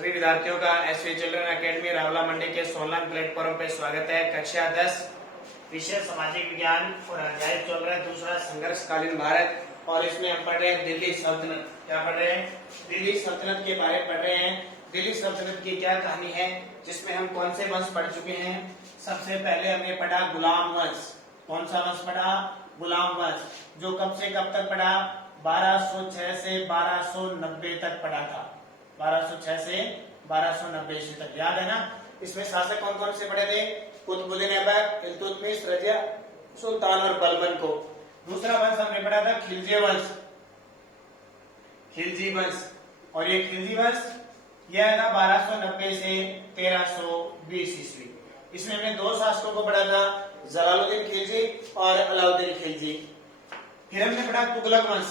सभी विद्यार्थियों का एसवी चिल्ड्रन एकेडमी रावला मंडी के 16 प्लेटफॉर्म पे स्वागत है। कक्षा 10 विषय सामाजिक विज्ञान और अध्याय चल रहा है दूसरा संघर्षकालीन भारत, और इसमें हम पढ़ रहे हैं दिल्ली सल्तनत। क्या पढ़ रहे हैं? दिल्ली सल्तनत के बारे में पढ़ रहे हैं। दिल्ली सल्तनत की क्या कहानी है, जिसमें हम कौन से वंश पढ़ चुके हैं। सबसे पहले हमने पढ़ा गुलाम वंश। कौन सा वंश पढ़ा? गुलाम वंश, जो कब से कब तक पढ़ा? 1206 से 1290 तक पढ़ा था। 1206 से 1290 ईस्वी तक, याद है ना। इसमें शासक कौन कौन से पढ़े थे? कुतुबुद्दीन ऐबक, इल्तुतमिश, रजिया सुल्तान और बलबन को। दूसरा वंश हमने पढ़ा था खिलजी वंश। खिलजी वंश, और ये खिलजी वंश यह था 1290 से 1320 ईस्वी। इसमें हमने दो शासकों को पढ़ा था, जलालुद्दीन खिलजी और अलाउद्दीन खिलजी। फिर हमने पढ़ा तुगलक वंश।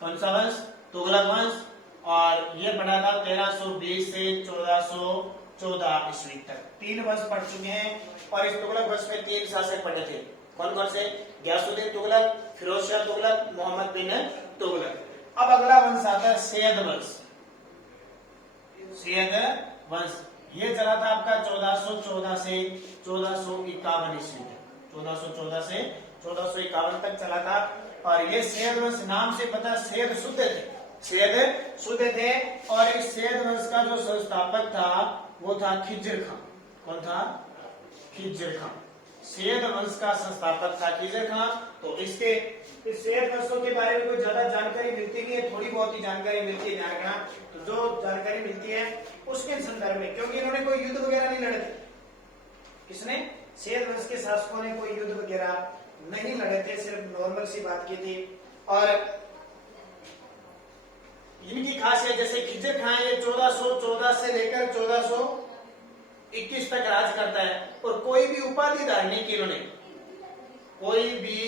कौन सा वंश? तुगलक वंश, और ये पढ़ा था 1320 से 1414 ईस्वी तक। तीन वंश पढ़ चुके हैं, और इस तुगलक वंश में तीन शासक पढ़े थे। कौन कौन से? गयासुद्दीन तुगलक, फिरोज शाह तुगलक, मोहम्मद बिन तुगलक। अब अगला वंश आता है सैयद वंश। सैयद वंश ये चला था आपका 1414 से 1451 ईस्वी तक। 1414 से 1451 तक चला था। और ये सैयद वंश नाम से पता, सैयद शुद्ध थे, सैयद शुद्ध थे। और इस सैयद वंश का जो संस्थापक था वो था खिज्र खां। कौन था? खिज्र खां। सैयद वंश का संस्थापक था खिज्र खां। तो इसके इस सैयद वंशों के बारे में कोई ज्यादा जानकारी मिलती नहीं है, थोड़ी बहुत ही जानकारी मिलती है, ध्यान रखना। तो जो जानकारी मिलती है उसके संदर्भ में, क्योंकि इन्होंने कोई युद्ध वगैरह नहीं लड़े थे। किसने? सैयद वंश के शासकों ने कोई युद्ध वगैरह नहीं लड़े थे, सिर्फ नॉर्मल सी बात की थी। और इनकी खासियत, जैसे खिज्र खां ये 1414 से लेकर 1421 तक राज करता है, और कोई भी उपाधि धारण नहीं की इन्होंने। कोई भी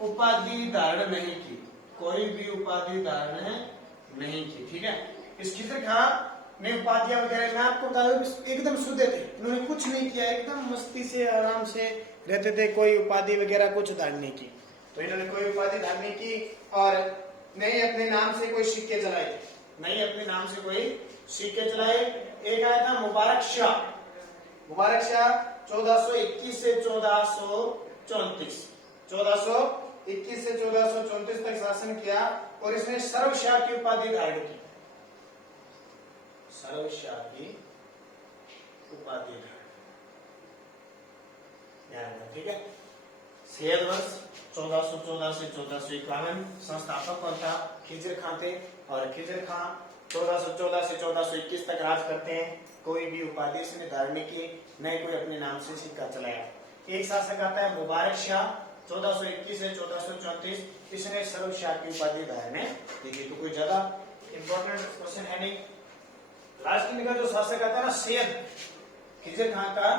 उपाधि धारण नहीं की, कोई भी उपाधि धारण नहीं की, ठीक है। इस खिज्र खां ने उपाधियां वगैरह, मैं आपको बता दूं, एकदम शुद्ध थे, इन्होंने कुछ नहीं किया, एकदम मस्ती से आराम से रहते थे, कोई उपाधि वगैरह कुछ धारण नहीं की। तो इन्होंने कोई उपाधि धारण नहीं की, और नहीं अपने नाम से कोई सिक्के चलाए, नहीं अपने नाम से कोई सिक्के चलाए। एक आया था मुबारक शाह। मुबारक शाह 1421 से 1434, 1421 से 1434 तक शासन किया, और इसने सर्वशाह की उपाधि धारण की। सर्वशाह की उपाधि धारण, ठीक है। सैयद वंश 1414 से 1451, संस्थापक कौन था? खिज्र खां थे। और खिज्र खां 1414 से 1421 तक राज करते हैं, कोई भी उपाधि इसने धारण नहीं की, न कोई अपने नाम से सिक्का चलाया। एक शासक आता है मुबारक शाह 1421 से 1434, इसने सर्वशाह की उपाधि धारण की। तो कोई ज्यादा इंपॉर्टेंट क्वेश्चन है नहीं। लास्ट में का जो शासक आता है ना सैयद, खिज्र खां का,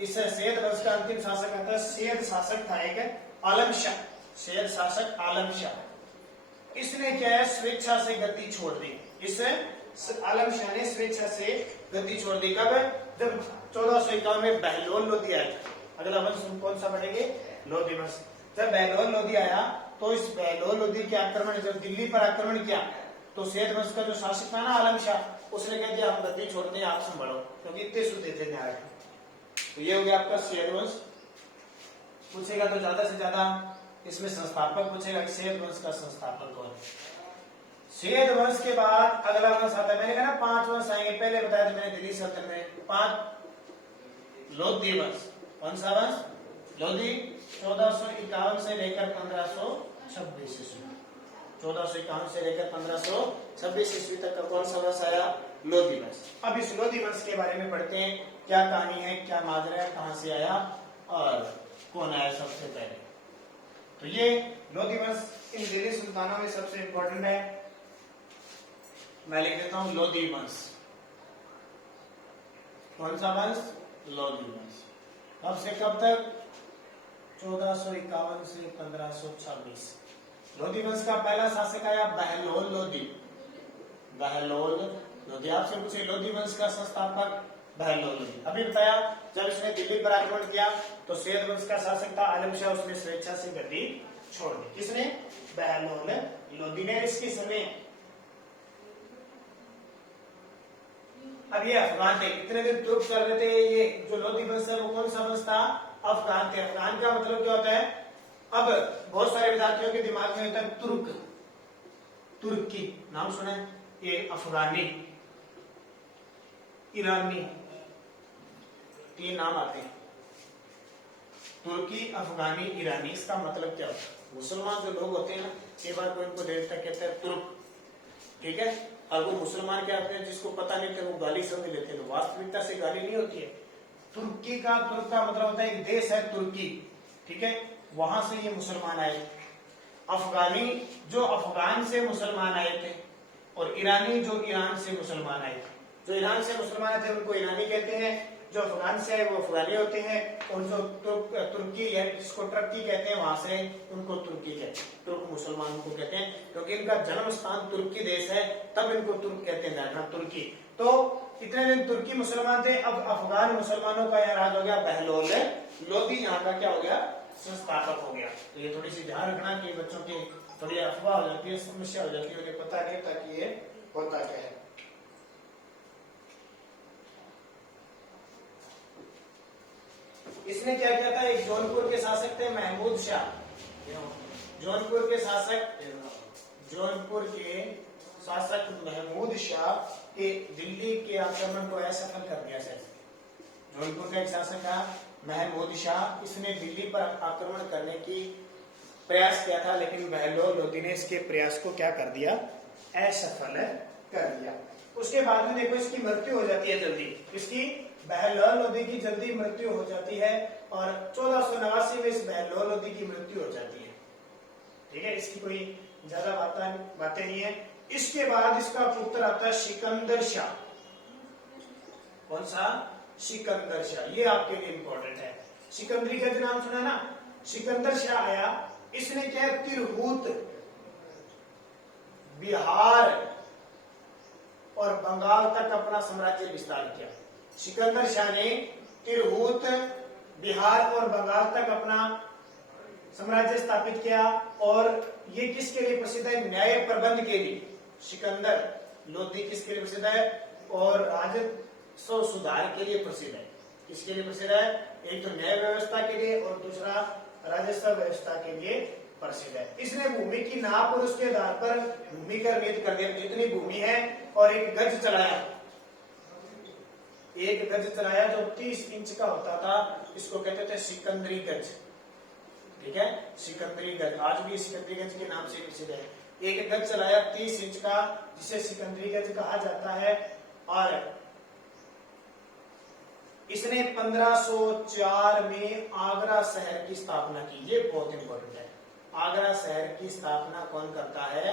इस सैयद वंश का अंतिम शासक आता है, सैयद शासक था एक आलम शाह। सैयद शासक आलम शाह, इसने क्या है, स्वेच्छा से गद्दी छोड़ दी। इस आलम शाह ने स्वेच्छा से गद्दी छोड़ दी। कब? जब 1451 में बहलोल लोदी आया था। अगला वंश हम कौन सा पढ़ेंगे? लोदी वंश। जब बहलोल लोदी आया, तो इस बहलोल लोदी के आक्रमण, जब दिल्ली पर आक्रमण किया, तो सैयद वंश का जो शासक था ना आलम शाह, उसने कह दिया हम गद्दी छोड़ते हैं, आप संभालो, क्योंकि इतने शुद्ध थे न्याय। तो ये हो गया आपका सैयद वंश। पूछेगा तो ज्यादा से ज्यादा इसमें संस्थापक पूछेगा, सैयद वंश का संस्थापक कौन है। सैयद वंश के बाद अगला वंश आता है, मैंने कहा ना 5 वंश आएंगे, पहले बताया था मैंने दिल्ली सल्तनत में 5। लोधी वंश। कौन सा वंश? लोधी 1451 से लेकर 1526 ईस्वी, 1451 से लेकर 1526 ईस्वी तक का कौन सा वंश आया? लोधी वंश। अब इस लोधी वंश के बारे में पढ़ते हैं, क्या कहानी है, क्या माजरा है, कहां से आया और कौन आया सबसे पहले। तो ये लोधी वंश इन दिल्ली सुल्तानों में सबसे इंपॉर्टेंट है। मैं लिख देता हूं लोधी वंश। कौन सा वंश? लोधी वंश। कब से कब तक? 1451 से 1526। लोधी वंश का पहला शासक आया बहलोल लोधी। बहलोल लोधी। आपसे पूछे लोधी वंश का संस्थापक बहलोल लोधी। अभी बताया जब इसने दिल्ली पर आक्रमण किया, तो सैयद वंश का शासक था आलम शाह, उसने स्वेच्छा से गद्दी छोड़ दी। किसने? बहलोल लोधी ने। इसके समय अब ये अफगान थे, इतने दिन तुर्क चल रहे थे, ये जो लोधी वंश है वो कौन सा वंश था? अफगान थे। अफगान का मतलब क्या होता है? अब बहुत सारे विद्यार्थियों के दिमाग में होता है तुर्क, तुर्की नाम सुना है, ये अफगानी, ईरानी, तीन नाम आते हैं, तुर्की, अफगानी, ईरानी। इसका मतलब क्या होता है? मुसलमान जो लोग होते हैं ना, कई बार कोई इनको देवता कहते हैं तुर्क, ठीक है, और वो मुसलमान क्या होते हैं जिसको पता नहीं था वो गाली समझ लेते हैं, तो वास्तविकता से गाली नहीं होती है। तुर्की का, तुर्क का मतलब होता है एक देश है तुर्की, ठीक है, वहां से ये मुसलमान आए। अफगानी जो अफगान से मुसलमान आए थे, और ईरानी जो ईरान से मुसलमान आए थे। जो ईरान से मुसलमान आए थे उनको ईरानी कहते हैं, जो अफगान से आए वो अफगानी होते हैं, और जो तुर्की है जिसको टर्की कहते हैं वहां से, उनको तुर्की कहते हैं, तुर्क मुसलमान को कहते हैं, क्योंकि इनका जन्म स्थान तुर्की देश है, तब इनको तुर्क कहते हैं, तुर्की। तो इतने दिन तुर्की मुसलमान थे, अब अफगान मुसलमानों का यह राज हो गया बहलोल लोधी, यहाँ का क्या हो गया? संस्थापक हो गया। तो ये थोड़ी सी ध्यान रखना कि बच्चों की थोड़ी अफवाह हो जाती है, समस्या हो जाती है, उन्हें पता नहीं था कि ये होता क्या है। इसने क्या किया था? एक जौनपुर के शासक थे महमूद शाह, जौनपुर के शासक, जौनपुर के शासक महमूद शाह के दिल्ली के आक्रमण को असफल कर दिया। जौनपुर का एक शासक था महमूद शाह, इसने दिल्ली पर आक्रमण करने की प्रयास किया था, लेकिन बहलोल लोधी ने इसके प्रयास को क्या कर दिया? असफल कर दिया। उसके बाद में देखो इसकी मृत्यु हो जाती है जल्दी, इसकी बहलोल लोधी की जल्दी मृत्यु हो जाती है, और 1489 में इस बहलोल लोधी की मृत्यु हो जाती है, ठीक है, इसकी कोई ज्यादा बातें नहीं है। इसके बाद इसका पुत्र आता है सिकंदर शाह। कौन सा? सिकंदर शाह, ये आपके लिए इंपॉर्टेंट है। सिकंदरी का नाम सुना ना? सिकंदर शाह आया, इसने क्या तिरहुत, बिहार और बंगाल तक अपना साम्राज्य विस्तार किया। सिकंदर शाह ने तिरहुत, बिहार और बंगाल तक अपना साम्राज्य स्थापित किया, और ये किसके लिए प्रसिद्ध है? न्याय प्रबंध के लिए। सिकंदर लोधी किसके लिए प्रसिद्ध है? और राजस्व सुधार के लिए प्रसिद्ध है। किसके लिए प्रसिद्ध है? एक तो न्याय व्यवस्था के लिए, और दूसरा राजस्व व्यवस्था के लिए प्रसिद्ध है। इसने भूमि की नाप और उसके आधार पर भूमि का भेद कर दिया, जितनी भूमि है, और एक गज चलाया, एक गज चलाया जो 30 इंच का होता था, इसको कहते थे सिकंदरी गज, ठीक है, सिकंदरी गज। आज भी सिकंदरी गज के नाम से प्रसिद्ध है। एक गज चलाया 30 इंच का, जिसे सिकंदरी गज कहा जाता है। और इसने 1504 में आगरा शहर की स्थापना की। ये बहुत इंपॉर्टेंट है। आगरा शहर की स्थापना कौन करता है?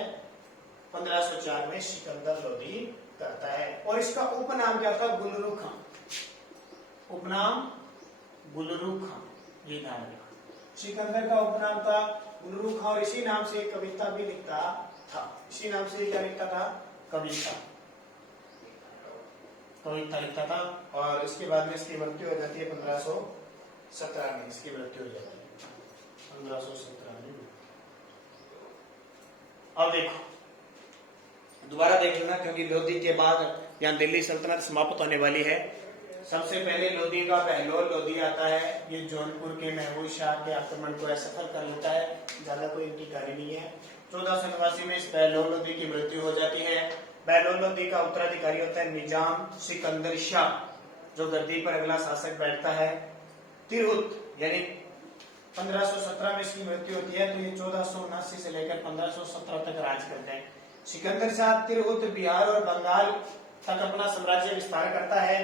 1504 में सिकंदर लोधी करता है। और इसका उपनाम क्या था? गुलरू खां, उपनाम गुलरू खां, ये ध्यान रखना। सिकंदर का उपनाम था गुलरू खां, और इसी नाम से कविता भी लिखता था। इसी नाम से क्या लिखता था? कविता, कविता लिखता था। और इसके बाद में इसकी मृत्यु हो जाती है 1517 में, इसकी मृत्यु हो जाती है 1517 में। अब देखो, दोबारा देख लेना, क्योंकि लोधी के बाद यहाँ दिल्ली सल्तनत समाप्त होने वाली है। सबसे पहले लोधी का बहलोल लोधी आता है, ये जौनपुर के महमूद शाह के आक्रमण को असफल कर लेता है, ज्यादा कोई इनकी कार्य नहीं है। 1489 में इस बहलोल लोधी की मृत्यु हो जाती है। बहलोल लोधी का उत्तराधिकारी होता है निजाम सिकंदर शाह, जो गद्दी पर अगला शासक बैठता है। तिरहुत यानी 1517 में इसकी मृत्यु होती है, तो ये 1479 से लेकर 1517 तक राज करते हैं। सिकंदर शाह तिरहुत, बिहार और बंगाल तक अपना साम्राज्य विस्तार करता है।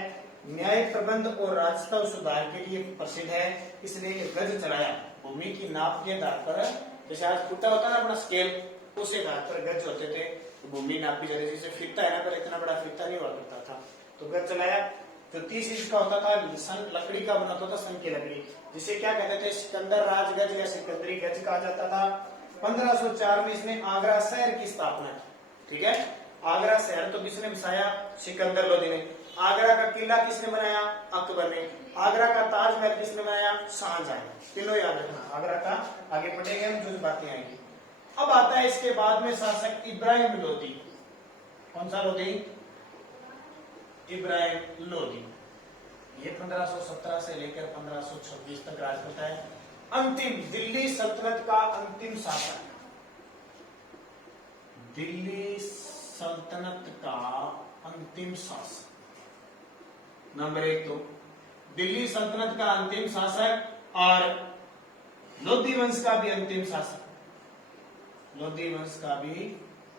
न्याय प्रबंध और राजस्व सुधार के लिए प्रसिद्ध है। इसने गज चलाया, भूमि की नाप के आधार पर, जैसे आज फुटा होता है ना अपना स्केल, उस आधार पर गज होते थे, तो भूमि नापी जाती, जैसे फिरता है ना, पहले इतना बड़ा फिरता नहीं हुआ करता था, तो गज चलाया। जो 30 इंच का होता था, सन लकड़ी का बना होता था, सन की लकड़ी, जिसे क्या कहते थे? सिकंदर राज गज या सिकंदरी गज कहा जाता था। 1504 में इसने आगरा शहर की स्थापना की, ठीक है। आगरा शहर तो किसने बसाया? सिकंदर लोधी ने। आगरा का किला किसने बनाया? अकबर ने। आगरा का ताजमहल किसने बनाया? शाहजहां ने। तीनों याद रखना, आगरा का आगे पढ़ेंगे हम, जो बातें आएंगी। अब आता है इसके बाद में शासक इब्राहिम लोधी। कौन सा लोधी? इब्राहिम लोदी। ये 1517 से लेकर 1526 तक राज करता है। अंतिम दिल्ली सल्तनत का अंतिम शासक, दिल्ली सल्तनत का अंतिम शासक। नंबर 1 तो दिल्ली सल्तनत का अंतिम शासक और लोदी वंश का भी अंतिम शासक, लोदी वंश का भी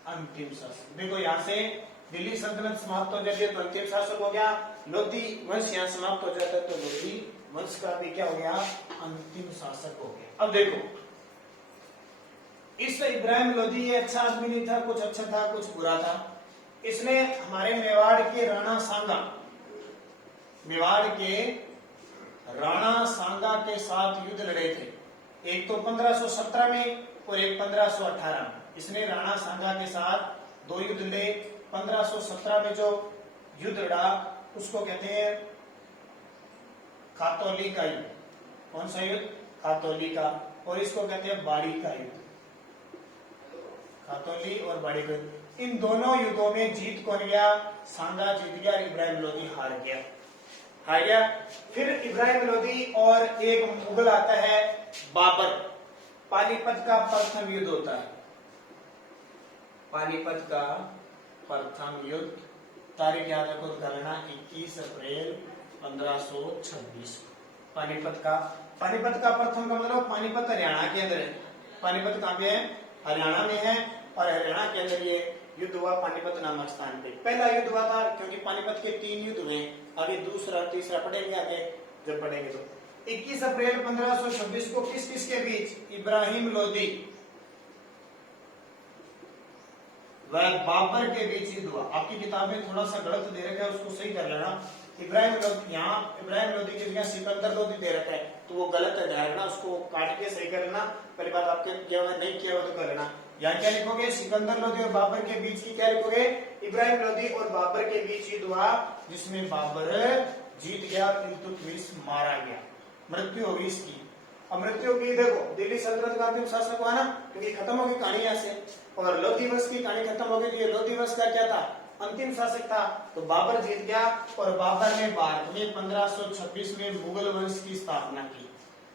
अंतिम शासक। देखो यहां से दिल्ली सल्तनत समाप्त हो जाती है तो अंतिम शासक हो गया, लोदी वंश यहां समाप्त हो जाता है तो लोदी वंश का भी क्या हो गया, अंतिम शासक हो गया। अब देखो इस इब्राहिम लोदी ये अच्छा आदमी नहीं था, कुछ अच्छा था कुछ बुरा था। इसने हमारे मेवाड़ के राणा सांगा, मेवाड़ के राणा सांगा के साथ युद्ध लड़े थे। एक तो 1517 में और एक 1518 में। इसने राणा सांगा के साथ 2 युद्ध लड़े। 1517 में जो युद्ध लड़ा उसको कहते हैं खातौली का युद्ध। कौन सा युद्ध, खातौली का। और इसको कहते हैं बाड़ी का युद्ध, खातौली और बाड़ी का युद्ध। इन दोनों युद्धों में जीत कौन गया, सांगा जीत गया, इब्राहिम लोदी हार गया, हार गया। फिर इब्राहिम लोदी और एक मुगल आता है बाबर। पानीपत का प्रथम युद्ध होता है, पानीपत का प्रथम युद्ध। तारीख याद रखो, करना 21 अप्रैल 1526। पानीपत का प्रथम का मतलब पानीपत हरियाणा के अंदर है। पानीपत कहां पे है, हरियाणा में है। और हरियाणा के अंदर ये युद्ध हुआ पानीपत नामक स्थान पे। पहला युद्ध हुआ था, क्योंकि पानीपत के 3 युद्ध हुए। अभी दूसरा तीसरा पढ़ेंगे आगे जब पढ़ेंगे तो। 21 अप्रैल 1526 को किस किस के बीच, इब्राहिम लोदी व बाबर के बीच युद्ध हुआ। आपकी किताब में थोड़ा सा गलत दे रखा है, उसको सही कर लेना। इब्राहिम लोदी, यहाँ इब्राहिम लोदी की जगह सिकंदर लोदी दे रखा है, तो वो गलत है ना, उसको काट के सही कर लेना। पहली बात आपके किया हुआ नहीं किया हुआ तो कर लेना। यहाँ क्या लिखोगे, सिकंदर लोदी और बाबर के बीच की क्या लिखोगे, इब्राहिम लोदी और बाबर के बीच युद्ध हुआ, जिसमें बाबर जीत गया, इल्तुतमिश मारा गया, मृत्यु होगी इसकी। अब मृत्यु की देखो, दिल्ली सल्तनत का अंतिम शासक हुआ ना, क्योंकि खत्म होगी कहानी यहाँ से। और लोदी वंश की कहानी खत्म हो गई। ये लोदी वंश का क्या था, अंतिम शासक था। तो बाबर जीत गया और बाबर ने भारत में 1526 में मुगल वंश की स्थापना की।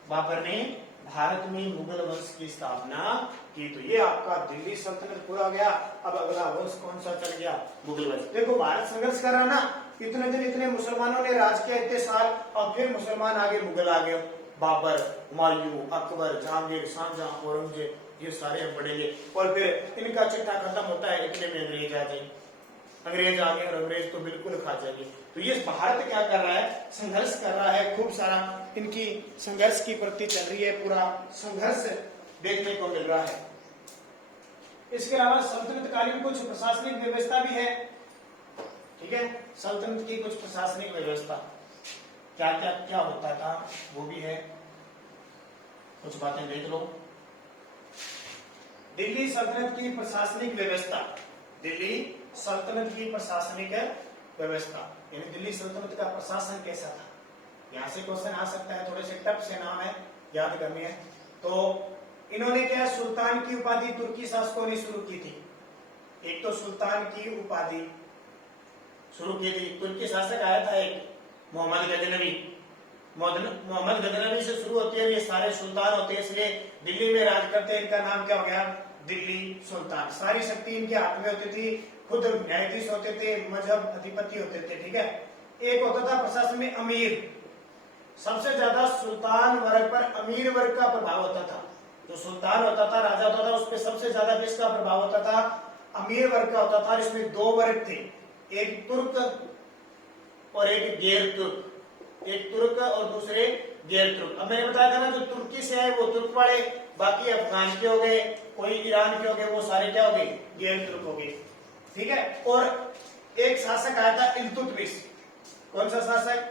बाबर ने भारत में मुगल वंश की स्थापना की। तो ये आपका दिल्ली सल्तनत पूरा गया। अब अगला वंश कौन सा चल गया, मुगल वंश। देखो भारत संघर्ष कर रहा ना, इतने दिन इतने मुसलमानों ने राज किया, इतने साल। अब फिर मुसलमान आगे, मुगल आ गए, बाबर, हुमायूं, अकबर, जहांगीर, शाहजहां, औरंगजेब, ये सारे अब बढ़ेंगे। और फिर इनका चिट्ठा खत्म होता है, इतने में अंग्रेज आ गए, अंग्रेज आ गए और अंग्रेज तो बिल्कुल खा जाएंगे। तो ये भारत क्या कर रहा है, संघर्ष कर रहा है, खूब सारा इनकी संघर्ष की प्रवृत्ति चल रही है, पूरा संघर्ष देखने को मिल रहा है। इसके अलावा सल्तनत कालीन कुछ प्रशासनिक व्यवस्था भी है, ठीक है। सल्तनत की कुछ प्रशासनिक व्यवस्था क्या क्या क्या होता था वो भी है, कुछ बातें देख लो। दिल्ली सल्तनत की प्रशासनिक व्यवस्था, दिल्ली सल्तनत की प्रशासनिक व्यवस्था, यानी दिल्ली सल्तनत का प्रशासन कैसा था। यहां से क्वेश्चन आ सकता है, थोड़े से टफ से नाम है, याद करने है। तो इन्होंने क्या, सुल्तान की उपाधि तुर्की शासकों ने शुरू की थी। एक तो सुल्तान की उपाधि शुरू की थी, तुर्की शासक आया था एक, मोहम्मद गजनवी। मोहम्मद गजनवी से शुरू होती है, ये सारे सुल्तान होते हैं, इसलिए दिल्ली में राज करते हैं। इनका नाम क्या हो गया, दिल्ली सुल्तान। सारी शक्ति इनके हाथ में होती थी, खुद न्यायाधीश होते थे, मजहब अधिपति होते थे, ठीक है। एक होता था प्रशासन में अमीर, सबसे ज्यादा सुल्तान वर्ग पर अमीर वर्ग का प्रभाव होता था। जो सुल्तान होता था, राजा होता था, उस पर सबसे ज्यादा किसका प्रभाव होता था, अमीर वर्ग का होता था। इसमें 2 वर्ग थे, एक तुर्क और एक गैर तुर्क, एक तुर्क और दूसरे गैर तुर्क। अब मैंने बताया था ना, जो तुर्की से आए वो तुर्क वाले, बाकी अफगान के हो गए, कोई ईरान के हो गए, वो सारे क्या हो गए, गैर तुर्क हो गए, ठीक है। और एक शासक आया था इल्तुतमिश। कौन सा शासक,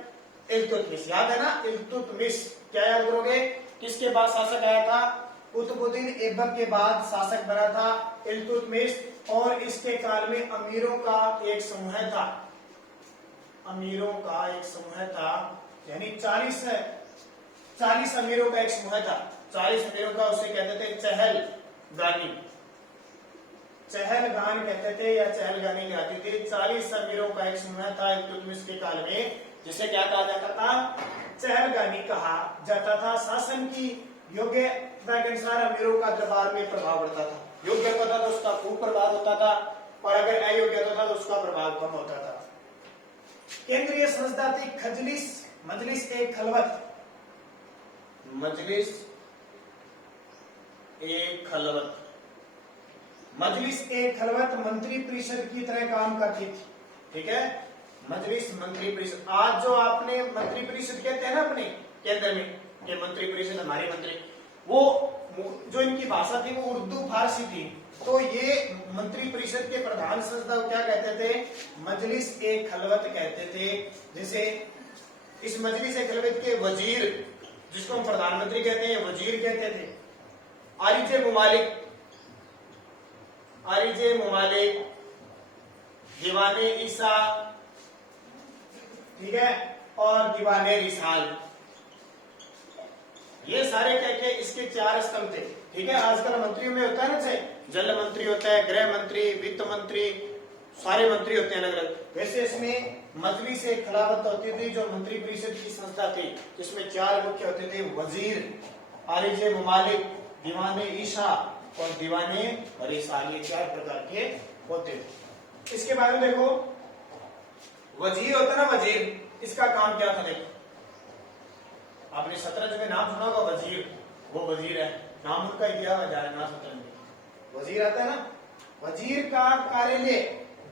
इल्तुतमिश, याद है ना, इल्तुतमिश। क्या याद करोगे, किसके बाद शासक आया था, कुतुबुद्दीन ऐबक के बाद शासक बना था इल्तुतमिश। और इसके काल में अमीरों का एक समूह था, अमीरों का एक समूह था, यानी 40 अमीरों का एक समूह था। 40 अमीरों का, उसे कहते थे चहल गानी, चहलगान कहते थे या चहलगानी कहती थी। 40 अमीरों का एक समूह था इल्तुतमिश के काल में, जिसे क्या कहा जाता था? चहलगानी कहा जाता था। शासन की योग्यता के अनुसार अमीरों का दरबार में प्रभाव बढ़ता था। योग्य होता था तो उसका खूब प्रभाव होता था, और अगर अयोग्य होता था तो उसका प्रभाव कम होता था। केंद्रीय संस्था थी खजलिस, मजलिस ए खलवत, मजलिस ए खलवत। मजलिस ए खलवत मंत्री परिषद की तरह काम करती थी। ठीक है, मजलिस मंत्री परिषद। आज जो आपने मंत्री परिषद कहते हैं ना अपने केंद्र में, ये मंत्री परिषद हमारी मंत्री, वो जो इनकी भाषा थी वो उर्दू फारसी थी। तो ये मंत्री परिषद के प्रधान सदस्य क्या कहते थे? मजलिस ए खलवत कहते थे। जैसे इस मजलिस ए खलवत के वजीर, जिसको हम प्रधानमंत्री कहते हैं, वजीर कहते थे। आरिजे मुमालिक, आरिजे मुमालिक, दीवाने ईसा, ठीक है, और दीवाने रिसाल, ये सारे कह के इसके 4 स्तंभ थे। ठीक है, आजकल मंत्रियों में होता है ना, जल मंत्री होता है, गृह मंत्री, वित्त मंत्री, सारे मंत्री होते हैं अलग अलग। वैसे इसमें मजलिस ए खिलाफत होती थी, जो मंत्री परिषद की संस्था थी, जिसमें 4 मुख्य होते थे, वजीर, आरिजे मुमालिक, दीवाने ईशा और दीवाने रिसाल। ये 4 प्रकार के होते थे। इसके बारे में देखो, वजीर होता ना, वजीर, इसका काम क्या था? देखो, आपने शतरंज में नाम सुना होगा वजीर, वो वजीर है, नाम उनका ही दिया हुआ ना शतरंज में, वजीर आता है ना। वजीर का कार्यालय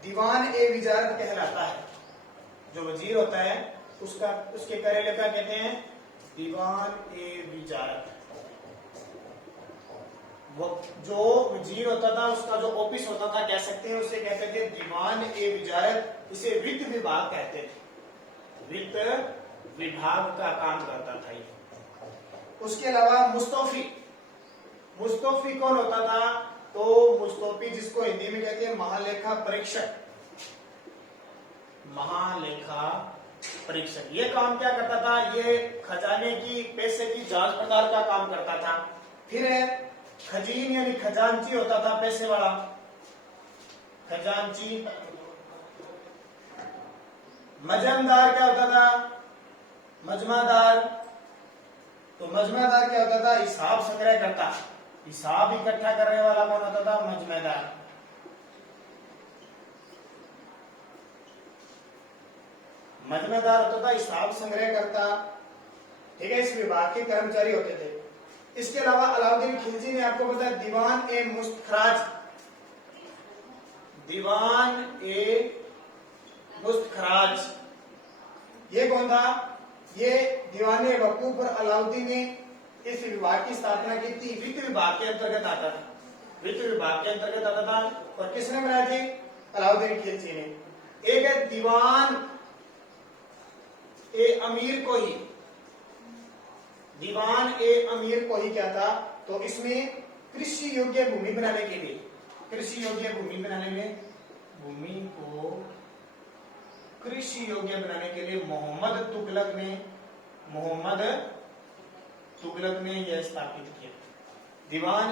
दीवान ए विजारत कहलाता है। जो वजीर होता है उसके कार्यालय का कहते हैं दीवान ए विजारत। वो जो वजीर होता था उसका जो ऑफिस होता था, कह सकते हैं उसे कहते थे दीवान ए विजारत। इसे वित्त विभाग कहते थे, वित्त विभाग का काम करता था ये। उसके अलावा मुस्तौफी, मुस्तौफी कौन होता था? तो मुस्तौफी, जिसको हिंदी में कहते हैं महालेखा परीक्षक, महालेखा परीक्षक। ये काम क्या करता था? ये खजाने की, पैसे की जांच पड़ताल का काम करता था। फिर है खजीन यानी खजांची होता था, पैसे वाला खजांची। मजमदार क्या होता था? मजमादार। तो मजमादार क्या होता था? हिसाब संग्रह करता, हिसाब इकट्ठा करने वाला कौन होता था? मजमेदार। मजमेदार होता था, हिसाब संग्रह करता। ठीक है, इस विभाग के कर्मचारी होते थे। इसके अलावा अलाउद्दीन खिलजी ने आपको बताया दीवान ए मुस्तखराज, दीवान ए मुस्तखराज, ये कौन था? ये दीवाने वकूफ और अलाउद्दीन ने इस विभाग की स्थापना की थी। वित्त विभाग के अंतर्गत आता था, वित्त विभाग के अंतर्गत आता था। और किसने बनाया थी? अलाउद्दीन खिलजी ने। एक है दीवान ए अमीर को ही, दीवान ए अमीर को ही क्या था? तो इसमें कृषि योग्य भूमि बनाने के लिए, कृषि योग्य भूमि बनाने में, भूमि को कृषि योग्य बनाने के लिए मोहम्मद तुगलक ने यह स्थापित किया। दीवान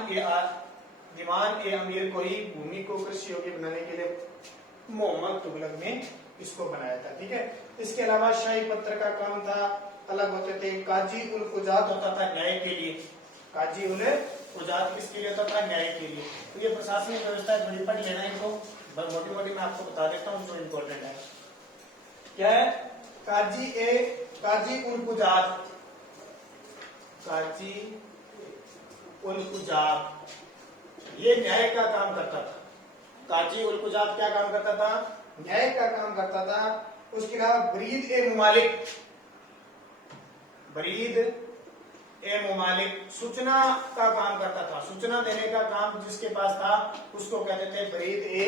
ए अमीर को ही भूमि को कृषि योग्य बनाने के लिए मोहम्मद तुगलक ने इसको बनाया था। ठीक है, इसके अलावा शाही पत्र का काम था, अलग होते थे। काजी उल कुजात होता था न्याय के लिए, काजी उल कुजात किसके लिए होता था? न्याय के लिए। तो ये प्रशासनिक व्यवस्था बड़ी पढ़ लेना, इनको मोटी मोटी मैं आपको बता देता हूँ जो इम्पोर्टेंट है। क्या है? काजी उल कुजात, काजी उल कुजात ये न्याय का काम करता था। काजी उल कुजात क्या काम करता था? न्याय का काम करता था। उसके अलावा बरीद ए मुमालिक, बरीद ए मुमालिक सूचना का काम करता था। सूचना देने का काम जिसके पास था उसको कहते थे बरीद ए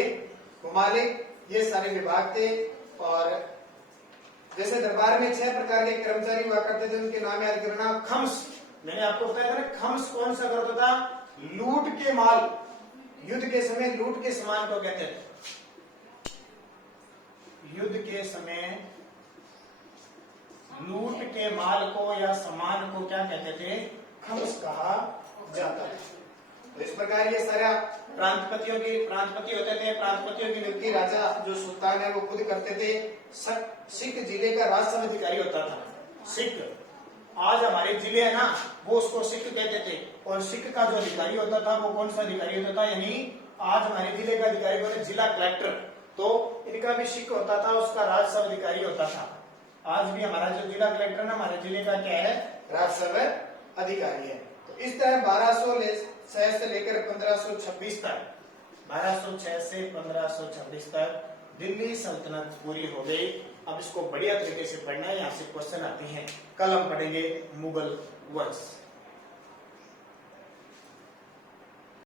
मुमालिक। ये सारे विभाग थे। और जैसे दरबार में 6 प्रकार के कर्मचारी हुआ करते थे, उनके नाम याद करना। खम्स, मैंने आपको बताया था ना, खम्स कौन सा करता था? लूट के माल, युद्ध के समय लूट के सामान को कहते थे। युद्ध के समय लूट के माल को या सामान को क्या कहते थे? खम्स कहा जाता है। तो इस प्रकार ये सारा प्रांतपति होते थे। प्रांतपतियों की नियुक्ति राजा जो सुल्तान है वो खुद करते थे। सिख जिले का राज अधिकारी होता था। सिख आज हमारे जिले है ना, वो उसको सिख कहते थे। और सिख का जो अधिकारी होता था वो कौन सा अधिकारी होता था, यानी आज हमारे जिले का अधिकारी बोले जिला कलेक्टर, तो इनका भी सिख होता था, उसका राजस्व अधिकारी होता था। आज भी हमारा जो जिला कलेक्टर ना हमारे जिले का क्या है, राजस्व अधिकारी है। तो इस तरह 1206 से लेकर 1526 तक, 1206 से 1526 तक दिल्ली सल्तनत पूरी हो गई। अब इसको बढ़िया तरीके से पढ़ना है, यहाँ से क्वेश्चन आते हैं। कल हम पढ़ेंगे मुगल वंश।